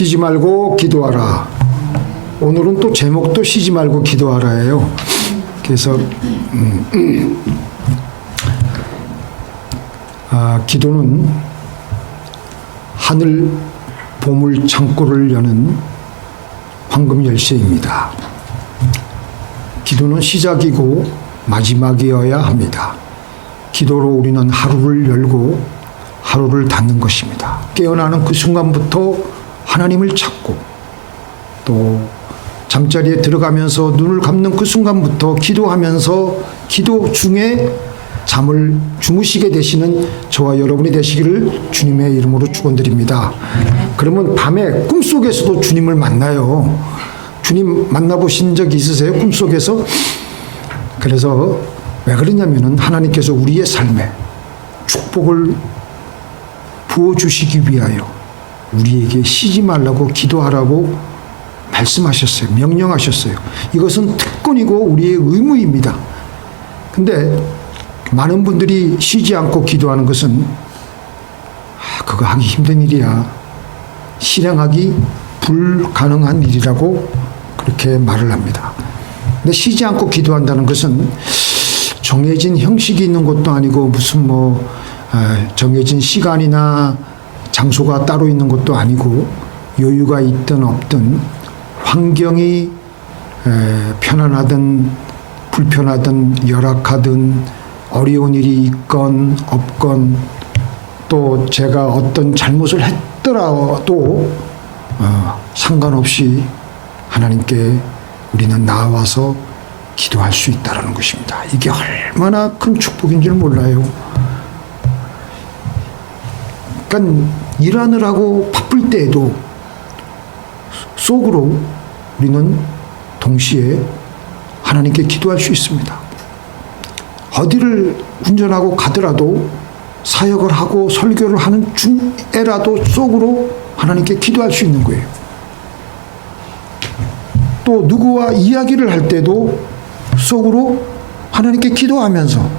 쉬지 말고 기도하라. 오늘은 또 제목도 쉬지 말고 기도하라예요. 그래서 기도는 하늘 보물 창고를 여는 황금 열쇠입니다. 기도는 시작이고 마지막이어야 합니다. 기도로 우리는 하루를 열고 하루를 닫는 것입니다. 깨어나는 그 순간부터 하나님을 찾고 또 잠자리에 들어가면서 눈을 감는 그 순간부터 기도하면서 기도 중에 잠을 주무시게 되시는 저와 여러분이 되시기를 주님의 이름으로 축원드립니다. 그러면 밤에 꿈속에서도 주님을 만나요. 주님 만나보신 적 있으세요? 꿈속에서? 그래서 왜 그러냐면은 하나님께서 우리의 삶에 축복을 부어주시기 위하여 우리에게 쉬지 말라고 기도하라고 말씀하셨어요. 명령하셨어요. 이것은 특권이고 우리의 의무입니다. 근데 많은 분들이 쉬지 않고 기도하는 것은 그거 하기 힘든 일이야. 실행하기 불가능한 일이라고 그렇게 말을 합니다. 근데 쉬지 않고 기도한다는 것은 정해진 형식이 있는 것도 아니고 무슨 정해진 시간이나 장소가 따로 있는 것도 아니고 여유가 있든 없든 환경이 편안하든 불편하든 열악하든 어려운 일이 있건 없건 또 제가 어떤 잘못을 했더라도 상관없이 하나님께 우리는 나와서 기도할 수 있다는 것입니다. 이게 얼마나 큰 축복인 줄 몰라요. 그러니까 일하느라고 바쁠 때에도 속으로 우리는 동시에 하나님께 기도할 수 있습니다. 어디를 운전하고 가더라도 사역을 하고 설교를 하는 중에라도 속으로 하나님께 기도할 수 있는 거예요. 또 누구와 이야기를 할 때도 속으로 하나님께 기도하면서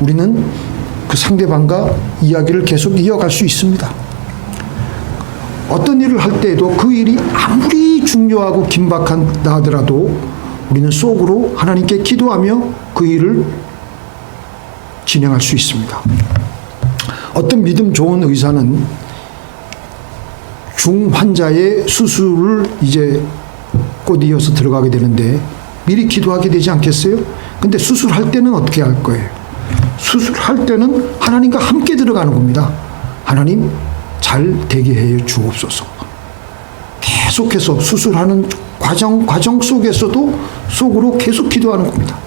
우리는 그 상대방과 이야기를 계속 이어갈 수 있습니다. 어떤 일을 할 때에도 그 일이 아무리 중요하고 긴박하다 하더라도 우리는 속으로 하나님께 기도하며 그 일을 진행할 수 있습니다. 어떤 믿음 좋은 의사는 중환자의 수술을 이제 곧 이어서 들어가게 되는데 미리 기도하게 되지 않겠어요? 근데 수술할 때는 어떻게 할 거예요? 수술할 때는 하나님과 함께 들어가는 겁니다. 하나님 잘 되게 해 주옵소서. 계속해서 수술하는 과정 속에서도 속으로 계속 기도하는 겁니다.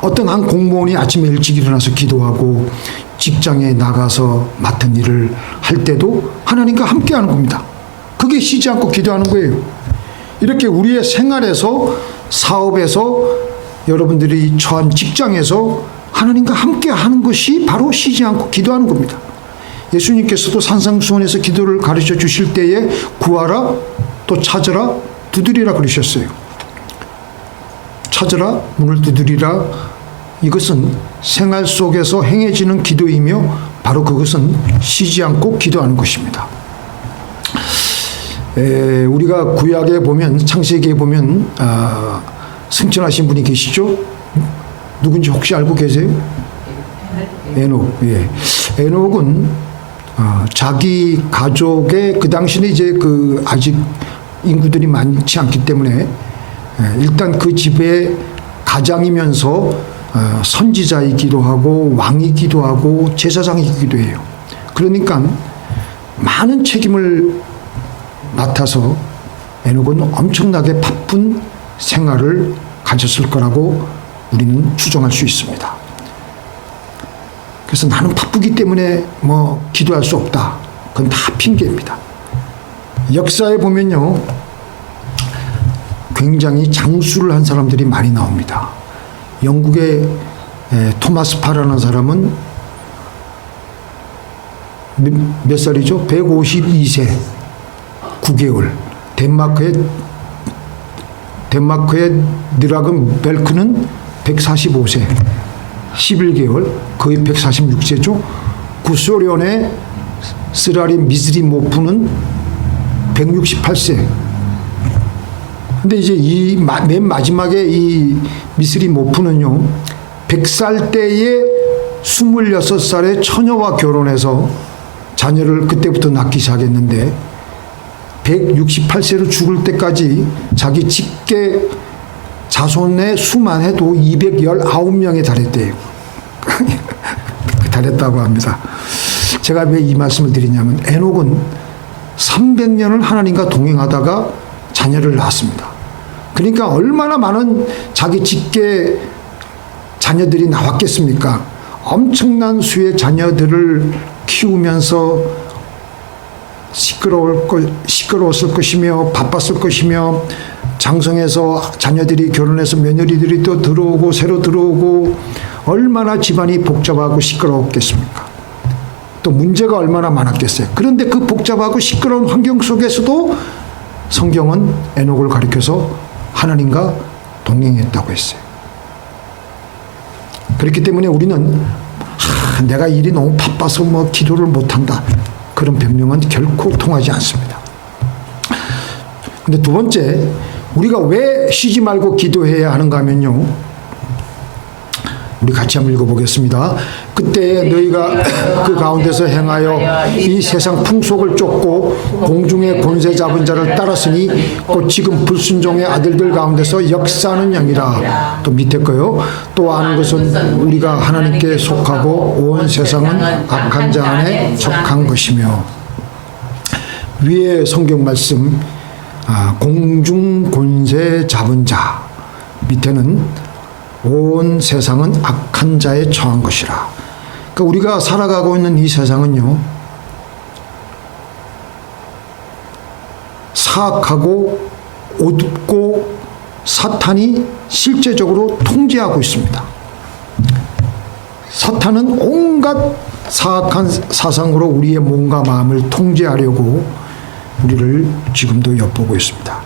어떤 한 공무원이 아침에 일찍 일어나서 기도하고 직장에 나가서 맡은 일을 할 때도 하나님과 함께 하는 겁니다. 그게 쉬지 않고 기도하는 거예요. 이렇게 우리의 생활에서 사업에서 여러분들이 처한 직장에서 하나님과 함께 하는 것이 바로 쉬지 않고 기도하는 겁니다. 예수님께서도 산상수훈에서 기도를 가르쳐 주실 때에 구하라 또 찾으라 두드리라 그러셨어요. 찾으라 문을 두드리라 이것은 생활 속에서 행해지는 기도이며 바로 그것은 쉬지 않고 기도하는 것입니다. 우리가 구약에 보면 창세기에 보면 승천하신 분이 계시죠? 누군지 혹시 알고 계세요? 에녹. 예. 에녹은 자기 가족의 그 당시는 이제 그 아직 인구들이 많지 않기 때문에 일단 그 집의 가장이면서 선지자이기도 하고 왕이기도 하고 제사장이기도 해요. 그러니까 많은 책임을 맡아서 에녹은 엄청나게 바쁜 생활을 가졌을 거라고 우리는 추정할 수 있습니다. 그래서 나는 바쁘기 때문에 기도할 수 없다. 그건 다 핑계입니다. 역사에 보면요, 굉장히 장수를 한 사람들이 많이 나옵니다. 영국의 토마스 파라는 사람은 몇 살이죠? 152세 9개월. 덴마크의 드라건 벨크는 145세 11개월, 거의 146세죠. 구소련의 쓰라리 미스리 모프는 168세. 근데 이제 이 맨 마지막에 이 미스리 모프는요, 100살 때에 26살의 처녀와 결혼해서 자녀를 그때부터 낳기 시작했는데 168세로 죽을 때까지 자기 직계 자손의 수만 해도 219명에 달했대요. 달했다고 합니다. 제가 왜 이 말씀을 드리냐면 에녹은 300년을 하나님과 동행하다가 자녀를 낳았습니다. 그러니까 얼마나 많은 자기 직계 자녀들이 나왔겠습니까? 엄청난 수의 자녀들을 키우면서 시끄러웠을 것이며 바빴을 것이며 장성해서 자녀들이 결혼해서 며느리들이 또 들어오고 새로 들어오고 얼마나 집안이 복잡하고 시끄러웠겠습니까? 또 문제가 얼마나 많았겠어요. 그런데 그 복잡하고 시끄러운 환경 속에서도 성경은 에녹을 가리켜서 하나님과 동행했다고 했어요. 그렇기 때문에 우리는 내가 일이 너무 바빠서 뭐 기도를 못한다, 그런 변명은 결코 통하지 않습니다. 근데 두 번째, 우리가 왜 쉬지 말고 기도해야 하는가 하면요, 우리 같이 한번 읽어보겠습니다. 그때 너희가 그 가운데서 행하여 이 세상 풍속을 쫓고 공중의 권세 잡은 자를 따랐으니 곧 지금 불순종의 아들들 가운데서 역사하는 영이라. 또 밑에 거요. 또 아는 것은 우리가 하나님께 속하고 온 세상은 악한 자 안에 속한 것이며. 위에 성경 말씀 공중 권세 잡은 자, 밑에는 온 세상은 악한 자에 처한 것이라. 그러니까 우리가 살아가고 있는 이 세상은요, 사악하고 어둡고 사탄이 실제적으로 통제하고 있습니다. 사탄은 온갖 사악한 사상으로 우리의 몸과 마음을 통제하려고 우리를 지금도 엿보고 있습니다.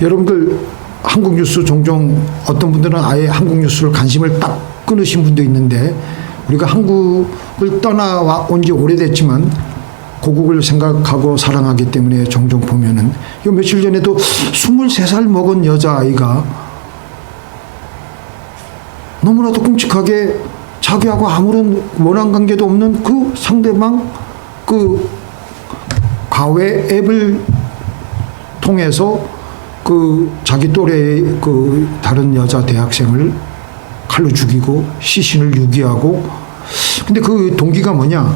여러분들 한국 뉴스 종종 어떤 분들은 아예 한국 뉴스를 관심을 딱 끊으신 분도 있는데, 우리가 한국을 떠나온 지 오래됐지만 고국을 생각하고 사랑하기 때문에 종종 보면은, 요 며칠 전에도 23살 먹은 여자아이가 너무나도 끔찍하게 자기하고 아무런 원한 관계도 없는 그 상대방 그 과외 앱을 통해서 그 자기 또래의 그 다른 여자 대학생을 칼로 죽이고 시신을 유기하고, 근데 그 동기가 뭐냐,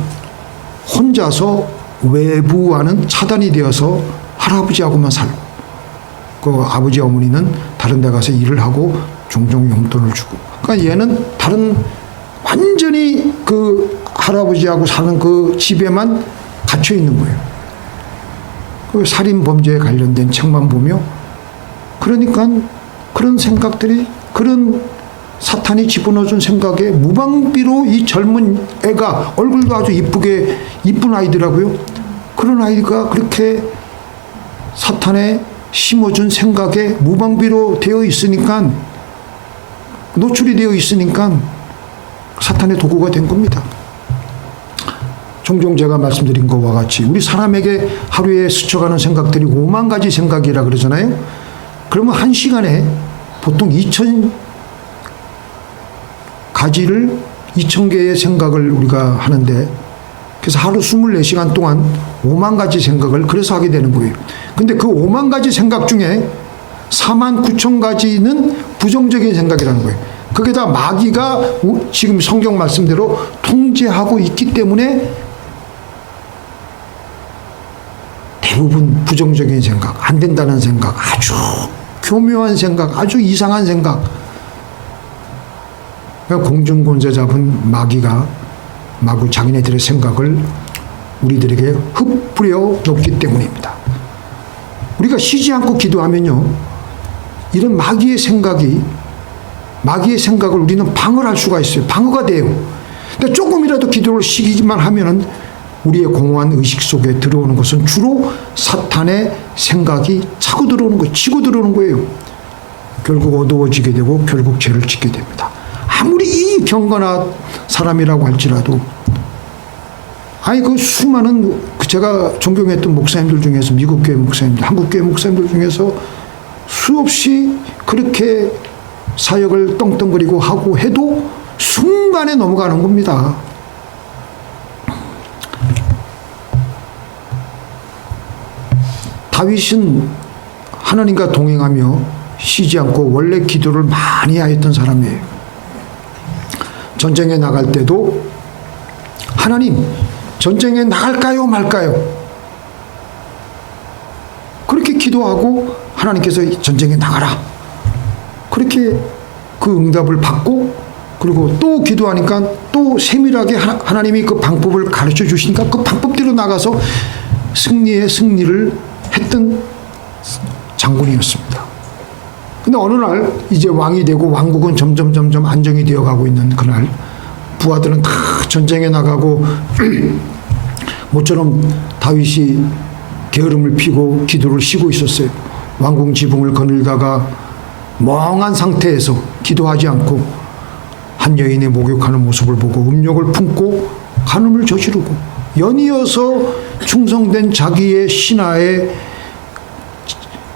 혼자서 외부와는 차단이 되어서 할아버지하고만 살고, 그 아버지 어머니는 다른 데 가서 일을 하고 종종 용돈을 주고, 그러니까 얘는 다른 완전히 그 할아버지하고 사는 그 집에만 갇혀 있는 거예요. 그 살인 범죄에 관련된 책만 보며, 그러니까 그런 생각들이, 그런 사탄이 집어넣어준 생각에 무방비로 이 젊은 애가, 얼굴도 아주 이쁘게 이쁜 아이더라고요. 그런 아이가 그렇게 사탄에 심어준 생각에 무방비로 되어 있으니까, 노출이 되어 있으니까 사탄의 도구가 된 겁니다. 종종 제가 말씀드린 것과 같이 우리 사람에게 하루에 스쳐가는 생각들이 5만 가지 생각이라 그러잖아요. 그러면 한 시간에 보통 2,000개의 생각을 우리가 하는데, 그래서 하루 24시간 동안 5만 가지 생각을 그래서 하게 되는 거예요. 근데 그 5만 가지 생각 중에 49,000가지는 부정적인 생각이라는 거예요. 그게 다 마귀가 지금 성경 말씀대로 통제하고 있기 때문에 대부분 부정적인 생각, 안 된다는 생각, 아주 교묘한 생각, 아주 이상한 생각. 그러니까 공중권세 잡은 마귀가 마구 자기네들의 생각을 우리들에게 흩뿌려 놓기 때문입니다. 우리가 쉬지 않고 기도하면요, 이런 마귀의 생각을 우리는 방어할 수가 있어요. 방어가 돼요. 근데 조금이라도 기도를 쉬기만 하면은 우리의 공허한 의식 속에 들어오는 것은 주로 사탄의 생각이 차고 들어오는 거예요. 치고 들어오는 거예요. 결국 어두워지게 되고 결국 죄를 짓게 됩니다. 아무리 이 경건한 사람이라고 할지라도, 아니 그 수많은 제가 존경했던 목사님들 중에서 미국 교회 목사님들, 한국 교회 목사님들 중에서 수없이 그렇게 사역을 떵떵거리고 하고 해도 순간에 넘어가는 겁니다. 다윗은 하나님과 동행하며 쉬지 않고 원래 기도를 많이 하였던 사람이에요. 전쟁에 나갈 때도 하나님 전쟁에 나갈까요 말까요? 그렇게 기도하고 하나님께서 전쟁에 나가라. 그렇게 그 응답을 받고 그리고 또 기도하니까 또 세밀하게 하나님이 그 방법을 가르쳐 주시니까 그 방법대로 나가서 승리를 했던 장군이었습니다. 근데 어느 날 이제 왕이 되고 왕국은 점점 안정이 되어 가고 있는 그날 부하들은 다 전쟁에 나가고 모처럼 다윗이 게으름을 피고 기도를 쉬고 있었어요. 왕궁 지붕을 거닐다가 멍한 상태에서 기도하지 않고 한 여인의 목욕하는 모습을 보고 음욕을 품고 간음을 저지르고 연이어서 충성된 자기의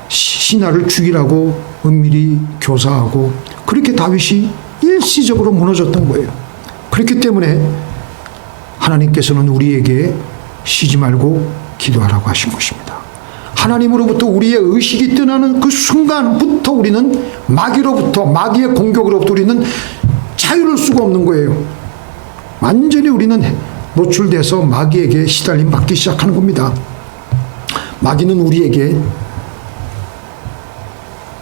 신하를 죽이라고 은밀히 교사하고 그렇게 다윗이 일시적으로 무너졌던 거예요. 그렇기 때문에 하나님께서는 우리에게 쉬지 말고 기도하라고 하신 것입니다. 하나님으로부터 우리의 의식이 떠나는 그 순간부터 우리는 마귀의 공격으로부터 우리는 자유를 수가 없는 거예요. 완전히 우리는 노출돼서 마귀에게 시달림 받기 시작하는 겁니다. 마귀는 우리에게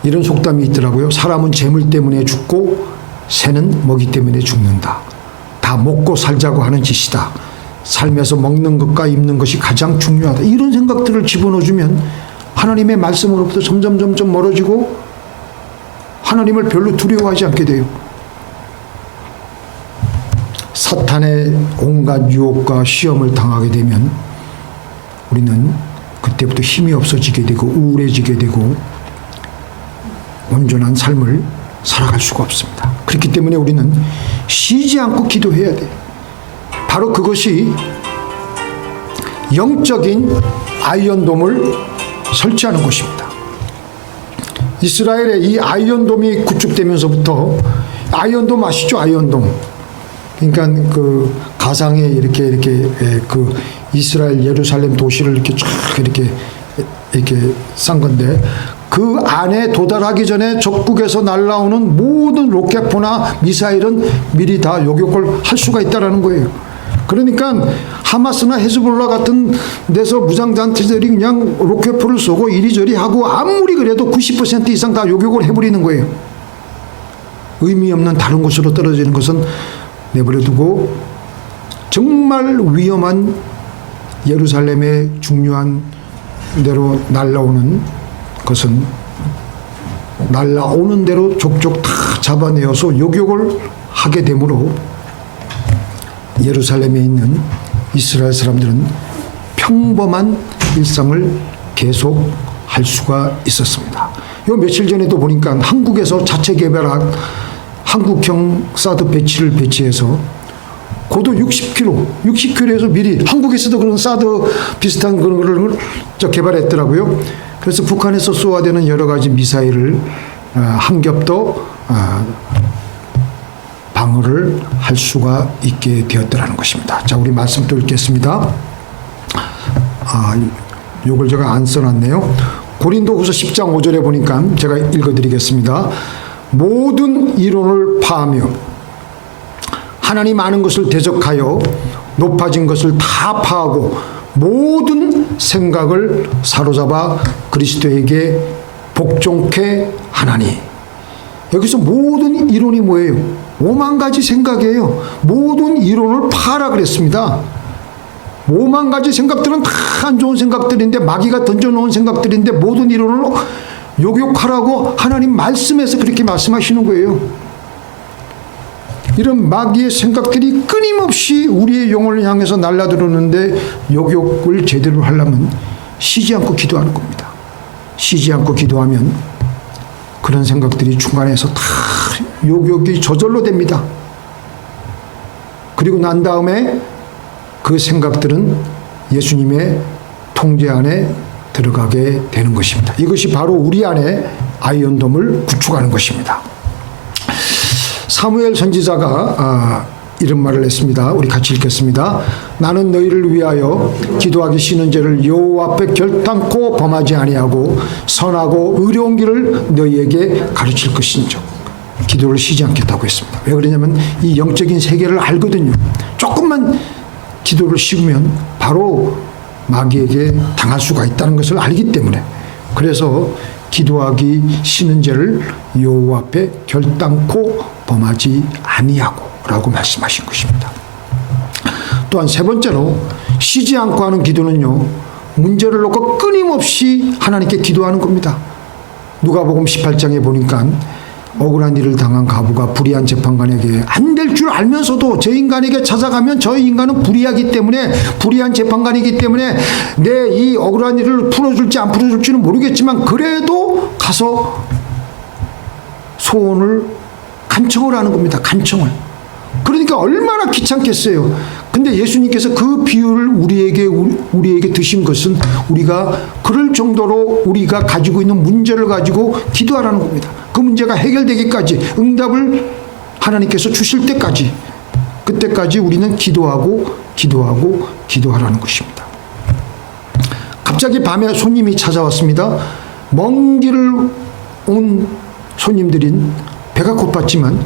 이런 속담이 있더라고요. 사람은 재물 때문에 죽고 새는 먹이 때문에 죽는다. 다 먹고 살자고 하는 짓이다. 삶에서 먹는 것과 입는 것이 가장 중요하다. 이런 생각들을 집어넣어주면 하나님의 말씀으로부터 점점 멀어지고 하나님을 별로 두려워하지 않게 돼요. 사탄의 온갖 유혹과 시험을 당하게 되면 우리는 그때부터 힘이 없어지게 되고 우울해지게 되고 온전한 삶을 살아갈 수가 없습니다. 그렇기 때문에 우리는 쉬지 않고 기도해야 돼요. 바로 그것이 영적인 아이언돔을 설치하는 것입니다. 이스라엘의 이 아이언돔이 구축되면서부터 아이언돔 아시죠? 아이언돔. 그러니까 그 가상에 이렇게 그 이스라엘 예루살렘 도시를 이렇게 쫙 이렇게 싼 건데 그 안에 도달하기 전에 적국에서 날아오는 모든 로켓포나 미사일은 미리 다 요격을 할 수가 있다라는 거예요. 그러니까 하마스나 헤즈볼라 같은 데서 무장단체들이 그냥 로켓포를 쏘고 이리저리 하고 아무리 그래도 90% 이상 다 요격을 해버리는 거예요. 의미 없는 다른 곳으로 떨어지는 것은 내버려두고 정말 위험한 예루살렘의 중요한 데로 날아오는 것은 날아오는 대로 족족 다 잡아내어서 요격을 하게 되므로 예루살렘에 있는 이스라엘 사람들은 평범한 일상을 계속 할 수가 있었습니다. 요 며칠 전에도 보니까 한국에서 자체 개발한 한국형 사드 배치를 배치해서 고도 60km에서 미리 한국에서도 그런 사드 비슷한 그런 거를 개발했더라고요. 그래서 북한에서 쏘아대는 여러 가지 미사일을 한 겹 더 방어를 할 수가 있게 되었더라는 것입니다. 자, 우리 말씀 또 읽겠습니다. 요걸 제가 안 써놨네요. 고린도후서 10장 5절에 보니까 제가 읽어드리겠습니다. 모든 이론을 파하며 하나님 아는 것을 대적하여 높아진 것을 다 파하고 모든 생각을 사로잡아 그리스도에게 복종케 하나니. 여기서 모든 이론이 뭐예요? 5만 가지 생각이에요. 모든 이론을 파라 그랬습니다. 5만 가지 생각들은 다 안 좋은 생각들인데 마귀가 던져놓은 생각들인데 모든 이론을 요격하라고 하나님 말씀에서 그렇게 말씀하시는 거예요. 이런 마귀의 생각들이 끊임없이 우리의 영혼을 향해서 날아들었는데 요격을 제대로 하려면 쉬지 않고 기도하는 겁니다. 쉬지 않고 기도하면 그런 생각들이 중간에서 다 요격이 저절로 됩니다. 그리고 난 다음에 그 생각들은 예수님의 통제 안에 들어가게 되는 것입니다. 이것이 바로 우리 안에 아이언돔을 구축하는 것입니다. 사무엘 선지자가 이런 말을 했습니다. 우리 같이 읽겠습니다. 나는 너희를 위하여 기도하기 쉬는 죄를 여호와 앞에 결단코 범하지 아니하고 선하고 의로운 길을 너희에게 가르칠 것인즉 기도를 쉬지 않겠다고 했습니다. 왜 그러냐면 이 영적인 세계를 알거든요. 조금만 기도를 쉬면 바로 마귀에게 당할 수가 있다는 것을 알기 때문에, 그래서 기도하기 쉬는 죄를 여호와 앞에 결단코 범하지 아니하고 라고 말씀하신 것입니다. 또한 세 번째로 쉬지 않고 하는 기도는요, 문제를 놓고 끊임없이 하나님께 기도하는 겁니다. 누가복음 18장에 보니까 억울한 일을 당한 과부가 불의한 재판관에게 안 될 줄 알면서도 저 인간에게 찾아가면 저 인간은 불의하기 때문에, 불의한 재판관이기 때문에 내 이 억울한 일을 풀어줄지 안 풀어줄지는 모르겠지만 그래도 가서 소원을 간청을 하는 겁니다. 간청을. 그러니까 얼마나 귀찮겠어요. 근데 예수님께서 그 비유를 우리에게 드신 것은 우리가 그럴 정도로 우리가 가지고 있는 문제를 가지고 기도하라는 겁니다. 그 문제가 해결되기까지, 응답을 하나님께서 주실 때까지, 그때까지 우리는 기도하라는 것입니다. 갑자기 밤에 손님이 찾아왔습니다. 먼 길을 온 손님들인 배가 고팠지만,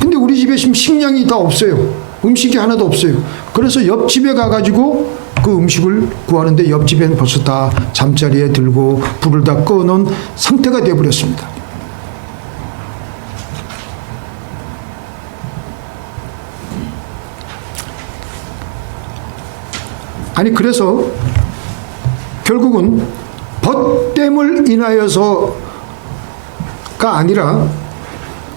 근데 우리 집에 지금 식량이 다 없어요. 음식이 하나도 없어요. 그래서 옆집에 가가지고 그 음식을 구하는데 옆집에는 벌써 다 잠자리에 들고 불을 다 꺼놓은 상태가 되어버렸습니다. 아니, 그래서 결국은 벗됨을 인하여서가 아니라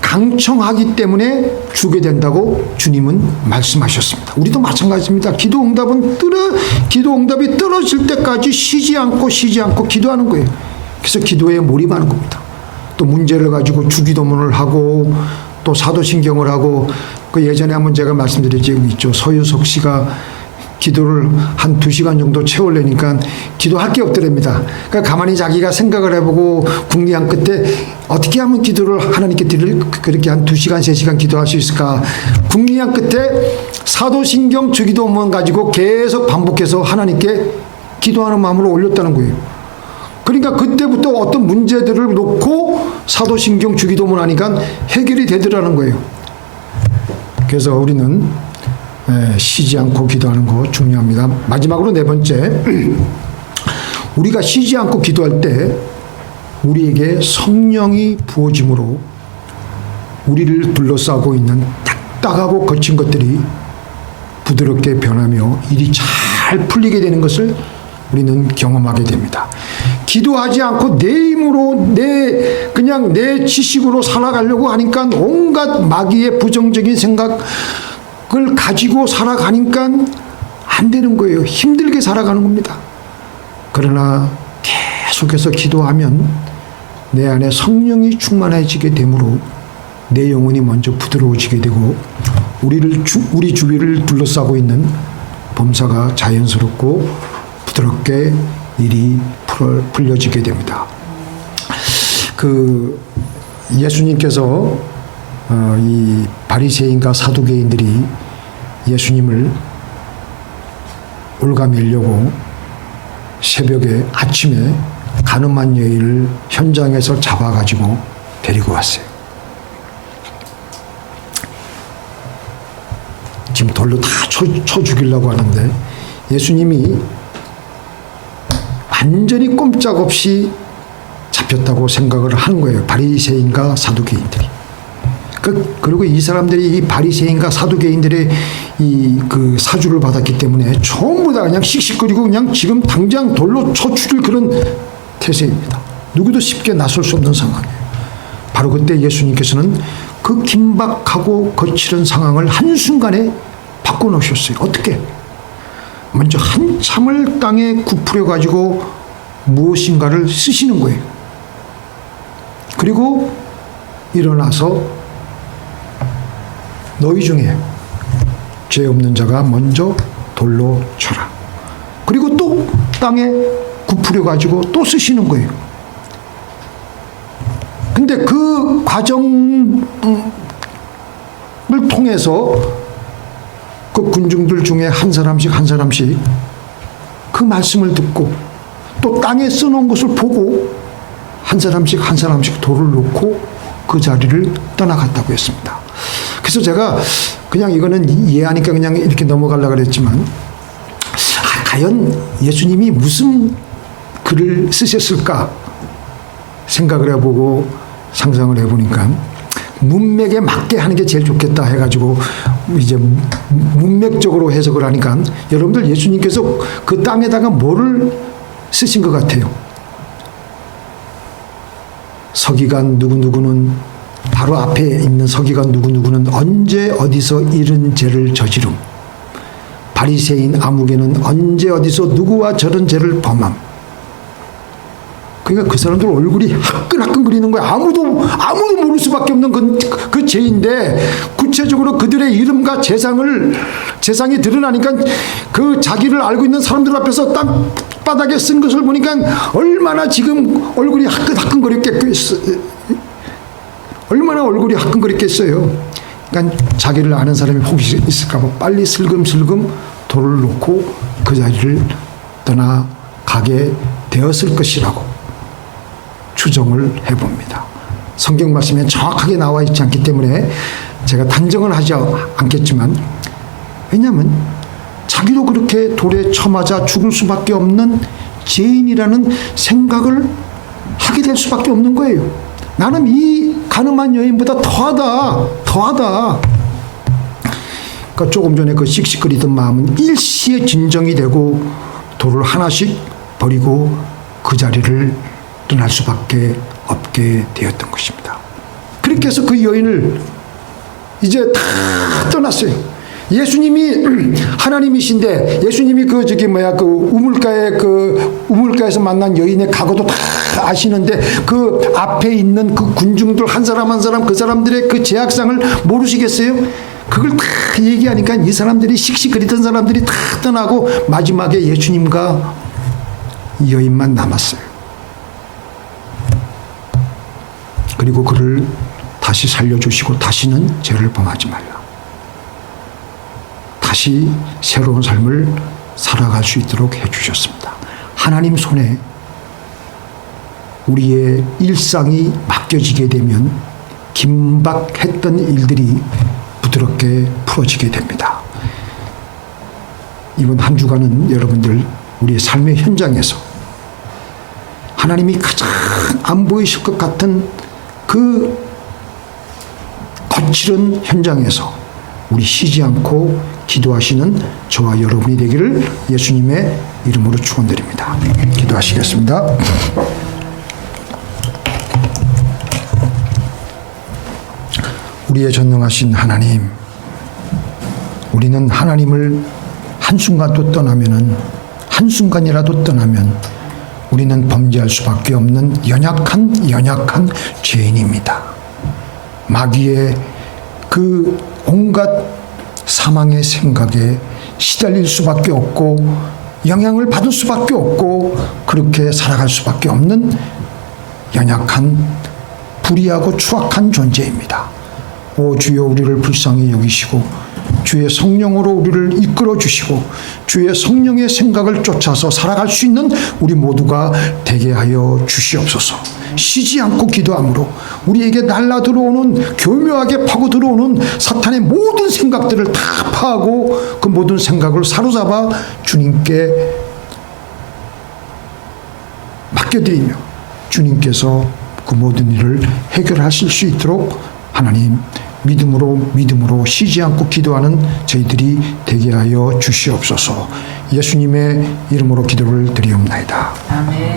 강청하기 때문에 주게 된다고 주님은 말씀하셨습니다. 우리도 마찬가지입니다. 기도 응답이 떨어질 때까지 쉬지 않고 기도하는 거예요. 그래서 기도에 몰입하는 겁니다. 또 문제를 가지고 주기도문을 하고 또 사도신경을 하고, 그 예전에 한번 제가 말씀드린 적이 있죠. 서유석 씨가 기도를 한 2시간 정도 채우려니까 기도할 게 없더랍니다. 그러니까 가만히 자기가 생각을 해보고 궁리한 끝에 어떻게 하면 기도를 하나님께 드릴, 그렇게 한 2시간, 3시간 기도할 수 있을까? 궁리한 끝에 사도신경 주기도문 가지고 계속 반복해서 하나님께 기도하는 마음으로 올렸다는 거예요. 그러니까 그때부터 어떤 문제들을 놓고 사도신경 주기도문 하니까 해결이 되더라는 거예요. 그래서 우리는 쉬지 않고 기도하는 거 중요합니다. 마지막으로 네 번째, 우리가 쉬지 않고 기도할 때 우리에게 성령이 부어짐으로 우리를 둘러싸고 있는 딱딱하고 거친 것들이 부드럽게 변하며 일이 잘 풀리게 되는 것을 우리는 경험하게 됩니다. 기도하지 않고 내 힘으로 그냥 내 지식으로 살아가려고 하니까 온갖 마귀의 부정적인 생각을 가지고 살아가니까 안 되는 거예요. 힘들게 살아가는 겁니다. 그러나 계속해서 기도하면 내 안에 성령이 충만해지게 되므로 내 영혼이 먼저 부드러워지게 되고 우리 주위를 둘러싸고 있는 범사가 자연스럽고 부드럽게 일이 풀려지게 됩니다. 예수님께서 이 바리새인과 사두개인들이 예수님을 올가매려고 새벽에 아침에 가늠한 여인을 현장에서 잡아가지고 데리고 왔어요. 지금 돌로 다 쳐 죽이려고 하는데 예수님이 완전히 꼼짝없이 잡혔다고 생각을 하는 거예요. 바리새인과 사두개인들이. 그리고 이 사람들이 이 바리새인과 사두개인들의 그 사주를 받았기 때문에 전부 다 그냥 씩씩거리고 그냥 지금 당장 돌로 쳐 죽일 그런 태세입니다. 누구도 쉽게 나설 수 없는 상황이에요. 바로 그때 예수님께서는 그 긴박하고 거칠은 상황을 한순간에 바꿔놓으셨어요. 어떻게? 먼저 한참을 땅에 굽으려 가지고 무엇인가를 쓰시는 거예요. 그리고 일어나서 너희 중에 죄 없는 자가 먼저 돌로 쳐라. 그리고 또 땅에 굽으려 가지고 또 쓰시는 거예요. 근데 그 과정을 통해서 그 군중들 중에 한 사람씩 그 말씀을 듣고 또 땅에 써놓은 것을 보고 한 사람씩 돌을 놓고 그 자리를 떠나갔다고 했습니다. 그래서 제가 그냥 이거는 이해하니까 그냥 이렇게 넘어가려고 그랬지만, 과연 예수님이 무슨 글을 쓰셨을까 생각을 해보고 상상을 해보니까 문맥에 맞게 하는 게 제일 좋겠다 해가지고 이제 문맥적으로 해석을 하니까, 여러분들 예수님께서 그 땅에다가 뭐를 쓰신 것 같아요? 서기관 누구누구는, 바로 앞에 있는 서기관 누구누구는 언제 어디서 이런 죄를 저지름, 바리새인 아무개는 언제 어디서 누구와 저런 죄를 범함. 그러니까 그 사람들 얼굴이 화끈화끈거리는 거야. 아무도 모를 수밖에 없는 그 죄인데, 구체적으로 그들의 이름과 재상이 드러나니까 그 자기를 알고 있는 사람들 앞에서 땅바닥에 쓴 것을 보니까 얼마나 지금 얼굴이 화끈거렸겠어요. 그러니까 자기를 아는 사람이 혹시 있을까 봐 빨리 슬금슬금 돌을 놓고 그 자리를 떠나가게 되었을 것이라고 추정을 해봅니다. 성경 말씀에 정확하게 나와 있지 않기 때문에 제가 단정을 하지 않겠지만, 왜냐하면 자기도 그렇게 돌에 쳐맞아 죽을 수밖에 없는 죄인이라는 생각을 하게 될 수밖에 없는 거예요. 나는 이 가늠한 여인보다 더하다. 그러니까 조금 전에 그 씩씩거리던 마음은 일시에 진정이 되고 돌을 하나씩 버리고 그 자리를 떠날 수밖에 없게 되었던 것입니다. 그렇게 해서 그 여인을 이제 다 떠났어요. 예수님이 하나님이신데, 예수님이 그 우물가에서 만난 여인의 각오도 다 아시는데, 그 앞에 있는 그 군중들 한 사람 그 사람들의 그 죄악상을 모르시겠어요? 그걸 다 얘기하니까 이 사람들이 씩씩거리던 사람들이 다 떠나고 마지막에 예수님과 이 여인만 남았어요. 그리고 그를 다시 살려주시고 다시는 죄를 범하지 말라. 다시 새로운 삶을 살아갈 수 있도록 해주셨습니다. 하나님 손에 우리의 일상이 맡겨지게 되면 긴박했던 일들이 부드럽게 풀어지게 됩니다. 이번 한 주간은 여러분들 우리의 삶의 현장에서 하나님이 가장 안 보이실 것 같은 그 거칠은 현장에서 우리 쉬지 않고 기도하시는 저와 여러분이 되기를 예수님의 이름으로 축원드립니다. 기도하시겠습니다. 우리의 전능하신 하나님, 우리는 하나님을 한순간이라도 떠나면 우리는 범죄할 수밖에 없는 연약한 죄인입니다. 마귀의 그 온갖 사망의 생각에 시달릴 수밖에 없고 영향을 받을 수밖에 없고 그렇게 살아갈 수밖에 없는 연약한 불의하고 추악한 존재입니다. 오 주여, 우리를 불쌍히 여기시고 주의 성령으로 우리를 이끌어 주시고 주의 성령의 생각을 쫓아서 살아갈 수 있는 우리 모두가 되게 하여 주시옵소서. 쉬지 않고 기도함으로 우리에게 날라들어오는, 교묘하게 파고 들어오는 사탄의 모든 생각들을 다 파하고 그 모든 생각을 사로잡아 주님께 맡겨드리며 주님께서 그 모든 일을 해결하실 수 있도록 하나님 믿음으로 쉬지 않고 기도하는 저희들이 되게 하여 주시옵소서. 예수님의 이름으로 기도를 드리옵나이다. 아멘.